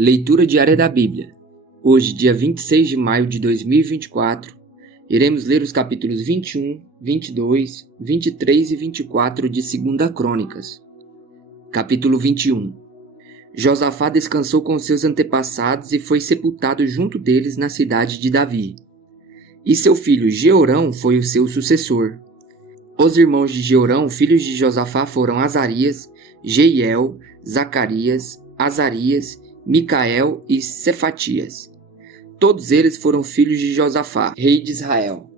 Leitura diária da Bíblia. Hoje, dia 26 de maio de 2024, iremos ler os capítulos 21, 22, 23 e 24 de 2 Crônicas. Capítulo 21. Josafá descansou com seus antepassados e foi sepultado junto deles na cidade de Davi. E seu filho Jeorão foi o seu sucessor. Os irmãos de Jeorão, filhos de Josafá, foram Azarias, Jeiel, Zacarias, Azarias, Micael e Cefatias. Todos eles foram filhos de Josafá, rei de Israel.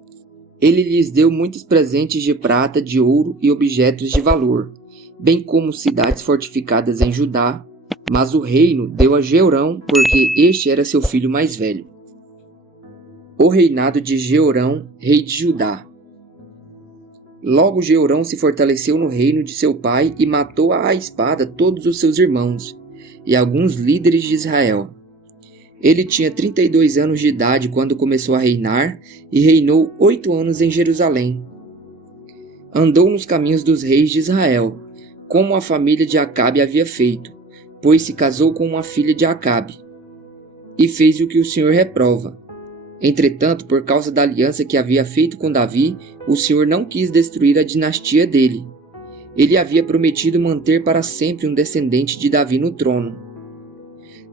Ele lhes deu muitos presentes de prata, de ouro e objetos de valor, bem como cidades fortificadas em Judá, mas o reino deu a Jeorão, porque este era seu filho mais velho. O reinado de Jeorão, rei de Judá. Logo Jeorão se fortaleceu no reino de seu pai e matou à espada todos os seus irmãos e alguns líderes de Israel. Ele tinha 32 anos de idade quando começou a reinar e reinou 8 anos em Jerusalém. Andou nos caminhos dos reis de Israel, como a família de Acabe havia feito, pois se casou com uma filha de Acabe, e fez o que o Senhor reprova. Entretanto, por causa da aliança que havia feito com Davi, o Senhor não quis destruir a dinastia dele. Ele havia prometido manter para sempre um descendente de Davi no trono.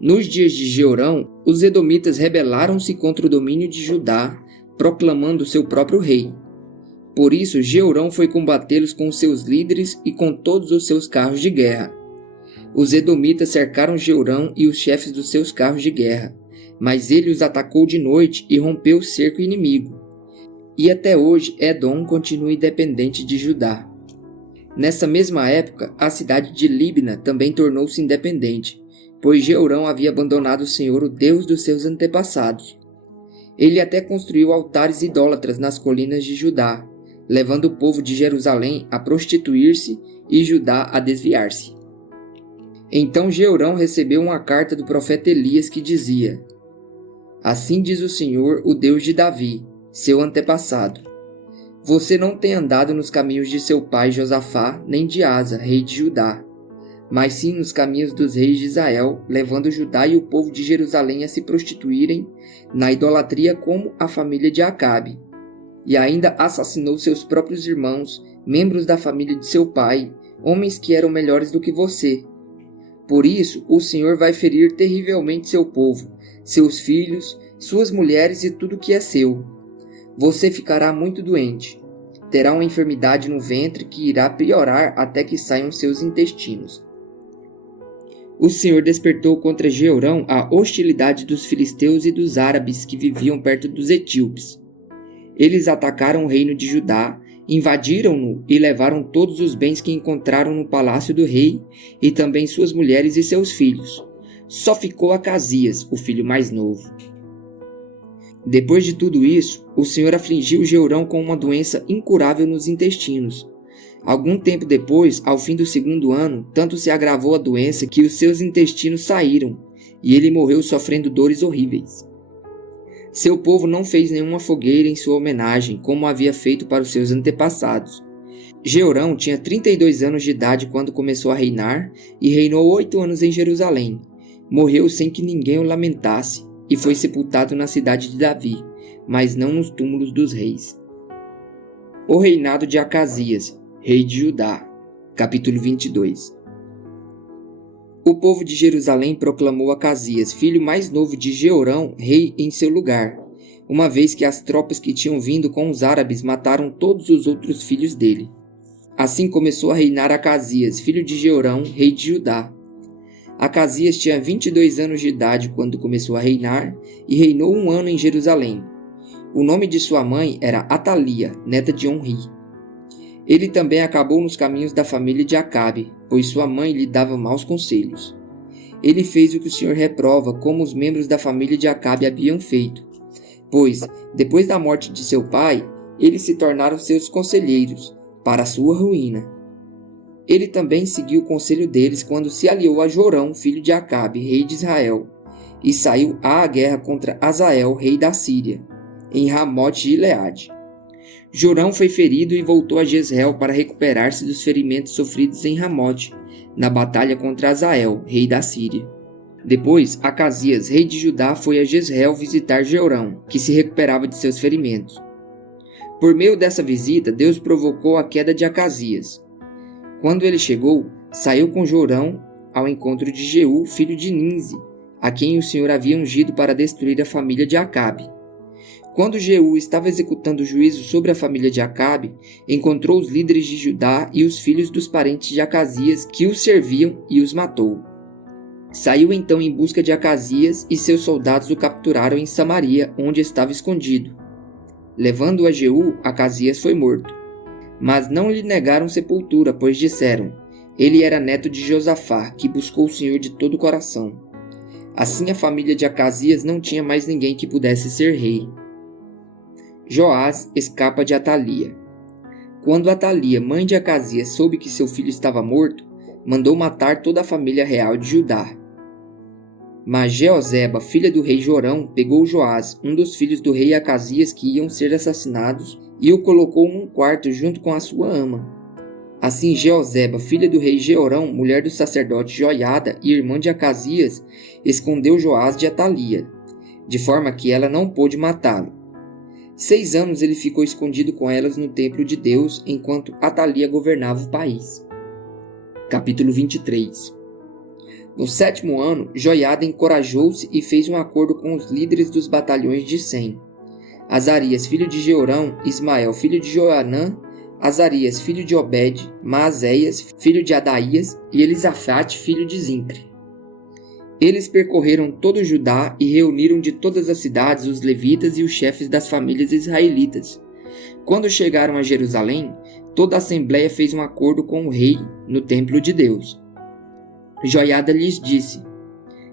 Nos dias de Jeorão, os edomitas rebelaram-se contra o domínio de Judá, proclamando seu próprio rei. Por isso, Jeorão foi combatê-los com seus líderes e com todos os seus carros de guerra. Os edomitas cercaram Jeorão e os chefes dos seus carros de guerra, mas ele os atacou de noite e rompeu o cerco inimigo. E até hoje, Edom continua independente de Judá. Nessa mesma época, a cidade de Líbna também tornou-se independente, pois Jeorão havia abandonado o Senhor, o Deus dos seus antepassados. Ele até construiu altares idólatras nas colinas de Judá, levando o povo de Jerusalém a prostituir-se e Judá a desviar-se. Então Jeorão recebeu uma carta do profeta Elias que dizia: Assim diz o Senhor, o Deus de Davi, seu antepassado. Você não tem andado nos caminhos de seu pai Josafá, nem de Asa, rei de Judá, mas sim nos caminhos dos reis de Israel, levando Judá e o povo de Jerusalém a se prostituírem na idolatria como a família de Acabe. E ainda assassinou seus próprios irmãos, membros da família de seu pai, homens que eram melhores do que você. Por isso, o Senhor vai ferir terrivelmente seu povo, seus filhos, suas mulheres e tudo que é seu. Você ficará muito doente. Terá uma enfermidade no ventre que irá piorar até que saiam seus intestinos. O Senhor despertou contra Jeorão a hostilidade dos filisteus e dos árabes que viviam perto dos etíopes. Eles atacaram o reino de Judá, invadiram-no e levaram todos os bens que encontraram no palácio do rei e também suas mulheres e seus filhos. Só ficou Acasias, o filho mais novo. Depois de tudo isso, o Senhor afligiu Jeorão com uma doença incurável nos intestinos. Algum tempo depois, ao fim do 2º ano, tanto se agravou a doença que os seus intestinos saíram, e ele morreu sofrendo dores horríveis. Seu povo não fez nenhuma fogueira em sua homenagem, como havia feito para os seus antepassados. Jeorão tinha 32 anos de idade quando começou a reinar, e reinou 8 anos em Jerusalém. Morreu sem que ninguém o lamentasse, e foi sepultado na cidade de Davi, mas não nos túmulos dos reis. O reinado de Acasias, rei de Judá. Capítulo 22. O povo de Jerusalém proclamou Acasias, filho mais novo de Jeorão, rei em seu lugar, uma vez que as tropas que tinham vindo com os árabes mataram todos os outros filhos dele. Assim começou a reinar Acasias, filho de Jeorão, rei de Judá. Acasias tinha 22 anos de idade quando começou a reinar e reinou 1 ano em Jerusalém. O nome de sua mãe era Atalia, neta de Onri. Ele também acabou nos caminhos da família de Acabe, pois sua mãe lhe dava maus conselhos. Ele fez o que o Senhor reprova, como os membros da família de Acabe haviam feito, pois, depois da morte de seu pai, eles se tornaram seus conselheiros, para sua ruína. Ele também seguiu o conselho deles quando se aliou a Jorão, filho de Acabe, rei de Israel, e saiu à guerra contra Azael, rei da Síria, em Ramote-Gileade. Jorão foi ferido e voltou a Jezreel para recuperar-se dos ferimentos sofridos em Ramote, na batalha contra Azael, rei da Síria. Depois, Acasias, rei de Judá, foi a Jezreel visitar Jeorão, que se recuperava de seus ferimentos. Por meio dessa visita, Deus provocou a queda de Acasias. Quando ele chegou, saiu com Jorão ao encontro de Jeú, filho de Ninzi, a quem o Senhor havia ungido para destruir a família de Acabe. Quando Jeú estava executando o juízo sobre a família de Acabe, encontrou os líderes de Judá e os filhos dos parentes de Acasias que os serviam e os matou. Saiu então em busca de Acasias e seus soldados o capturaram em Samaria, onde estava escondido. Levando-o a Jeú, Acasias foi morto. Mas não lhe negaram sepultura, pois disseram: ele era neto de Josafá, que buscou o Senhor de todo o coração. Assim a família de Acasias não tinha mais ninguém que pudesse ser rei. Joás escapa de Atalia. Quando Atalia, mãe de Acasias, soube que seu filho estava morto, mandou matar toda a família real de Judá. Mas Jeozeba, filha do rei Jorão, pegou Joás, um dos filhos do rei Acasias que iam ser assassinados, e o colocou num quarto junto com a sua ama. Assim Jeozeba, filha do rei Jeorão, mulher do sacerdote Joiada e irmã de Acasias, escondeu Joás de Atalia, de forma que ela não pôde matá-lo. 6 anos ele ficou escondido com elas no templo de Deus, enquanto Atalia governava o país. Capítulo 23. No 7º ano, Joiada encorajou-se e fez um acordo com os líderes dos batalhões de Sem: Azarias, filho de Jeorão, Ismael, filho de Joanã, Azarias, filho de Obed, Maazéias, filho de Adaías, e Elisafate, filho de Zincre. Eles percorreram todo Judá e reuniram de todas as cidades os levitas e os chefes das famílias israelitas. Quando chegaram a Jerusalém, toda a assembleia fez um acordo com o rei no templo de Deus. Joiada lhes disse: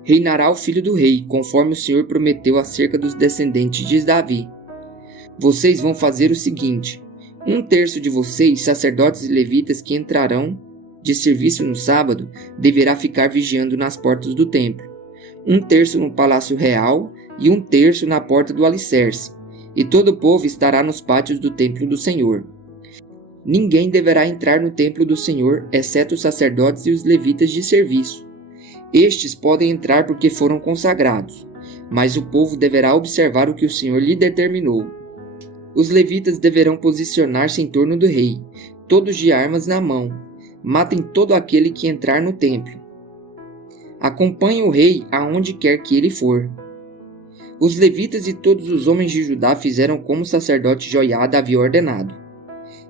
reinará o filho do rei, conforme o Senhor prometeu acerca dos descendentes de Davi. Vocês vão fazer o seguinte: 1/3 de vocês, sacerdotes e levitas que entrarão de serviço no sábado, deverá ficar vigiando nas portas do templo. 1/3 no palácio real e 1/3 na porta do alicerce, e todo o povo estará nos pátios do templo do Senhor. Ninguém deverá entrar no templo do Senhor, exceto os sacerdotes e os levitas de serviço. Estes podem entrar porque foram consagrados, mas o povo deverá observar o que o Senhor lhe determinou. Os levitas deverão posicionar-se em torno do rei, todos de armas na mão. Matem todo aquele que entrar no templo. Acompanhem o rei aonde quer que ele for. Os levitas e todos os homens de Judá fizeram como o sacerdote Joiada havia ordenado.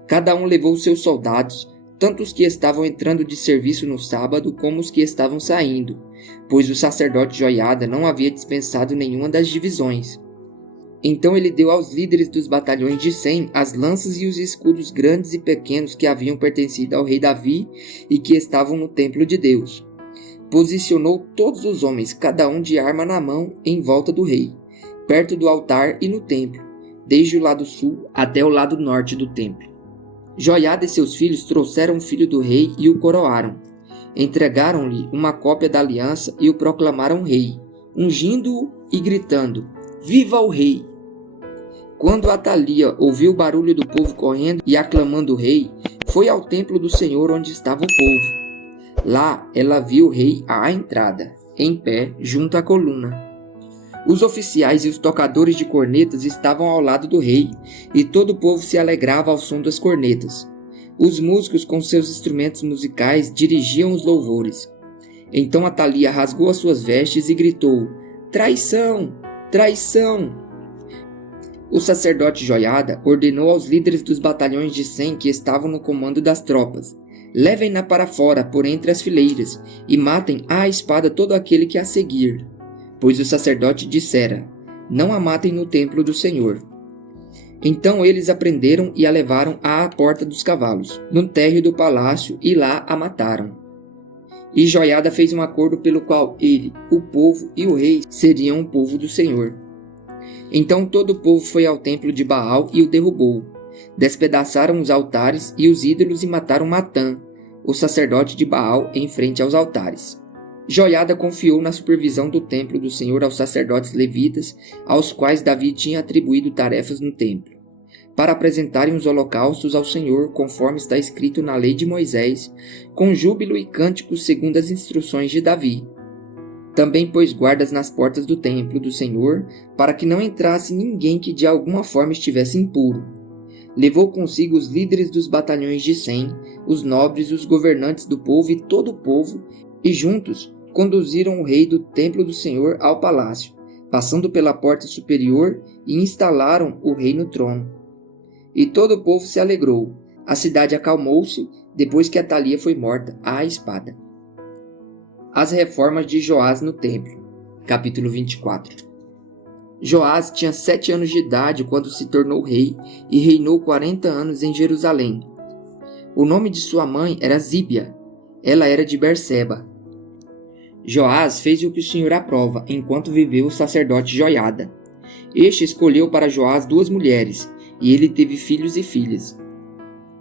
Cada um levou seus soldados, tanto os que estavam entrando de serviço no sábado como os que estavam saindo, pois o sacerdote Joiada não havia dispensado nenhuma das divisões. Então ele deu aos líderes dos batalhões de Sem as lanças e os escudos grandes e pequenos que haviam pertencido ao rei Davi e que estavam no templo de Deus. Posicionou todos os homens, cada um de arma na mão, em volta do rei, perto do altar e no templo, desde o lado sul até o lado norte do templo. Joiada e seus filhos trouxeram o filho do rei e o coroaram. Entregaram-lhe uma cópia da aliança e o proclamaram rei, ungindo-o e gritando: Viva o rei! Quando Atalia ouviu o barulho do povo correndo e aclamando o rei, foi ao templo do Senhor onde estava o povo. Lá ela viu o rei à entrada, em pé, junto à coluna. Os oficiais e os tocadores de cornetas estavam ao lado do rei, e todo o povo se alegrava ao som das cornetas. Os músicos com seus instrumentos musicais dirigiam os louvores. Então Atalia rasgou as suas vestes e gritou: Traição! Traição! O sacerdote Joiada ordenou aos líderes dos batalhões de Sem que estavam no comando das tropas: Levem-na para fora, por entre as fileiras, e matem à espada todo aquele que a seguir. Pois o sacerdote dissera: Não a matem no templo do Senhor. Então eles a prenderam e a levaram à porta dos cavalos, no térreo do palácio, e lá a mataram. E Joiada fez um acordo pelo qual ele, o povo e o rei seriam o povo do Senhor. Então todo o povo foi ao templo de Baal e o derrubou. Despedaçaram os altares e os ídolos e mataram Matã, o sacerdote de Baal, em frente aos altares. Joiada confiou na supervisão do templo do Senhor aos sacerdotes levitas, aos quais Davi tinha atribuído tarefas no templo, para apresentarem os holocaustos ao Senhor, conforme está escrito na lei de Moisés, com júbilo e cânticos segundo as instruções de Davi. Também pôs guardas nas portas do templo do Senhor, para que não entrasse ninguém que de alguma forma estivesse impuro. Levou consigo os líderes dos batalhões de 100, os nobres, os governantes do povo e todo o povo, e juntos conduziram o rei do templo do Senhor ao palácio, passando pela porta superior, e instalaram o rei no trono. E todo o povo se alegrou. A cidade acalmou-se depois que Atalia foi morta à espada. As reformas de Joás no templo. Capítulo 24. Joás tinha 7 anos de idade quando se tornou rei e reinou 40 anos em Jerusalém. O nome de sua mãe era Zíbia. Ela era de Berseba. Joás fez o que o Senhor aprova enquanto viveu o sacerdote Joiada. Este escolheu para Joás 2 mulheres, e ele teve filhos e filhas.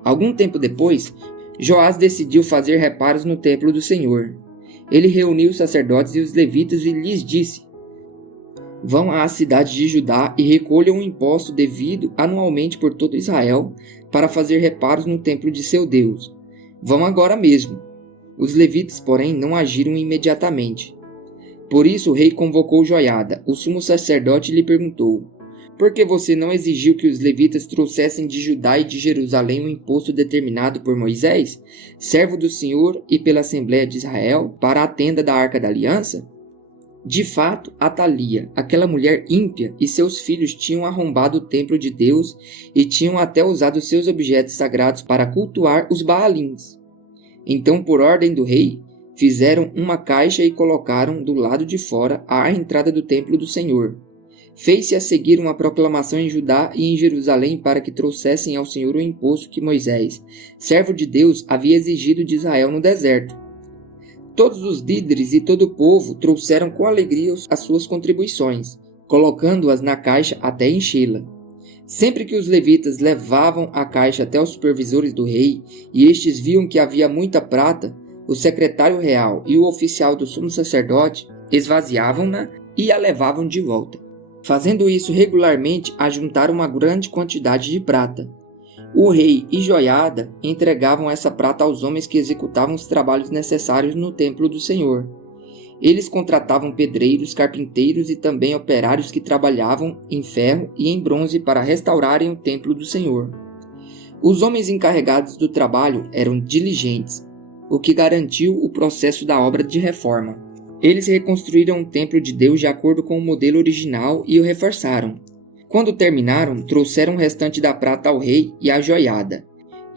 Algum tempo depois, Joás decidiu fazer reparos no templo do Senhor. Ele reuniu os sacerdotes e os levitas e lhes disse: Vão à cidade de Judá e recolham o imposto devido anualmente por todo Israel para fazer reparos no templo de seu Deus. Vão agora mesmo. Os levitas, porém, não agiram imediatamente. Por isso o rei convocou Joiada, o sumo sacerdote, e lhe perguntou: Por que você não exigiu que os levitas trouxessem de Judá e de Jerusalém o imposto determinado por Moisés, servo do Senhor, e pela Assembleia de Israel, para a tenda da Arca da Aliança? De fato, Atalia, aquela mulher ímpia, e seus filhos tinham arrombado o templo de Deus e tinham até usado seus objetos sagrados para cultuar os Baalins. Então, por ordem do rei, fizeram uma caixa e colocaram do lado de fora à entrada do templo do Senhor. Fez-se a seguir uma proclamação em Judá e em Jerusalém para que trouxessem ao Senhor o imposto que Moisés, servo de Deus, havia exigido de Israel no deserto. Todos os líderes e todo o povo trouxeram com alegria as suas contribuições, colocando-as na caixa até enchê-la. Sempre que os levitas levavam a caixa até os supervisores do rei, e estes viam que havia muita prata, o secretário real e o oficial do sumo sacerdote esvaziavam-na e a levavam de volta. Fazendo isso regularmente, ajuntaram uma grande quantidade de prata. O rei e Joiada entregavam essa prata aos homens que executavam os trabalhos necessários no templo do Senhor. Eles contratavam pedreiros, carpinteiros e também operários que trabalhavam em ferro e em bronze para restaurarem o templo do Senhor. Os homens encarregados do trabalho eram diligentes, o que garantiu o processo da obra de reforma. Eles reconstruíram o templo de Deus de acordo com o modelo original e o reforçaram. Quando terminaram, trouxeram o restante da prata ao rei e à Joiada,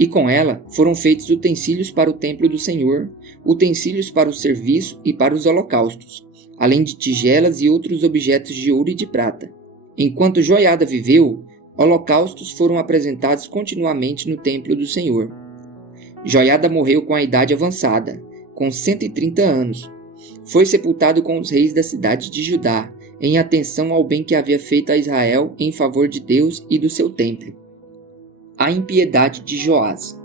e com ela foram feitos utensílios para o templo do Senhor, utensílios para o serviço e para os holocaustos, além de tigelas e outros objetos de ouro e de prata. Enquanto Joiada viveu, holocaustos foram apresentados continuamente no templo do Senhor. Joiada morreu com a idade avançada, com 130 anos. Foi sepultado com os reis da cidade de Judá, em atenção ao bem que havia feito a Israel em favor de Deus e do seu templo. A impiedade de Joás.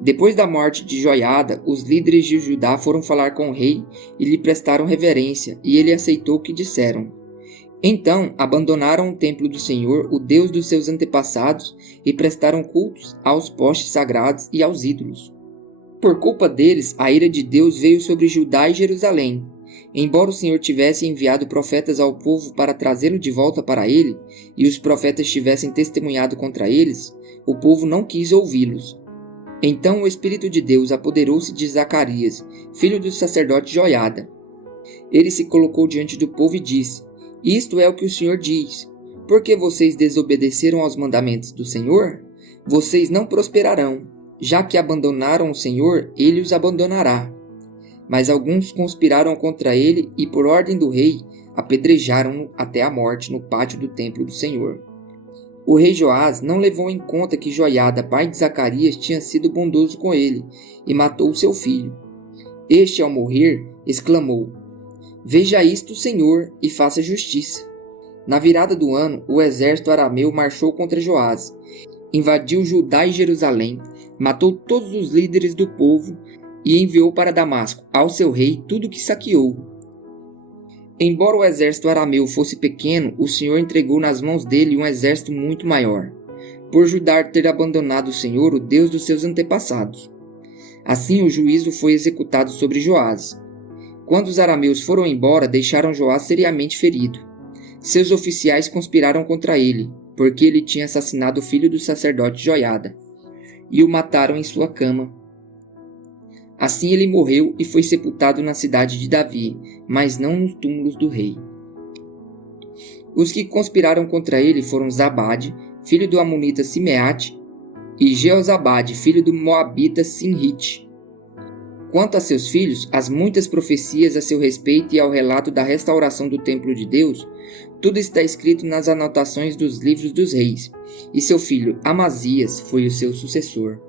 Depois da morte de Joiada, os líderes de Judá foram falar com o rei e lhe prestaram reverência, e ele aceitou o que disseram. Então abandonaram o templo do Senhor, o Deus dos seus antepassados, e prestaram cultos aos postes sagrados e aos ídolos. Por culpa deles, a ira de Deus veio sobre Judá e Jerusalém. Embora o Senhor tivesse enviado profetas ao povo para trazê-lo de volta para ele, e os profetas tivessem testemunhado contra eles, o povo não quis ouvi-los. Então o Espírito de Deus apoderou-se de Zacarias, filho do sacerdote Joiada. Ele se colocou diante do povo e disse: Isto é o que o Senhor diz. Por que vocês desobedeceram aos mandamentos do Senhor? Vocês não prosperarão. Já que abandonaram o Senhor, ele os abandonará. Mas alguns conspiraram contra ele e, por ordem do rei, apedrejaram-no até a morte no pátio do templo do Senhor. O rei Joás não levou em conta que Joiada, pai de Zacarias, tinha sido bondoso com ele e matou seu filho. Este, ao morrer, exclamou: Veja isto, Senhor, e faça justiça. Na virada do ano, o exército arameu marchou contra Joás, invadiu Judá e Jerusalém, matou todos os líderes do povo e enviou para Damasco, ao seu rei, tudo o que saqueou. Embora o exército arameu fosse pequeno, o Senhor entregou nas mãos dele um exército muito maior, por Judá ter abandonado o Senhor, o Deus dos seus antepassados. Assim o juízo foi executado sobre Joás. Quando os arameus foram embora, deixaram Joás seriamente ferido. Seus oficiais conspiraram contra ele, porque ele tinha assassinado o filho do sacerdote Joiada, e o mataram em sua cama. Assim ele morreu e foi sepultado na cidade de Davi, mas não nos túmulos do rei. Os que conspiraram contra ele foram Zabade, filho do amonita Simeate, e Jeozabade, filho do moabita Sinrite. Quanto a seus filhos, as muitas profecias a seu respeito e ao relato da restauração do templo de Deus, tudo está escrito nas anotações dos livros dos reis, e seu filho Amazias foi o seu sucessor.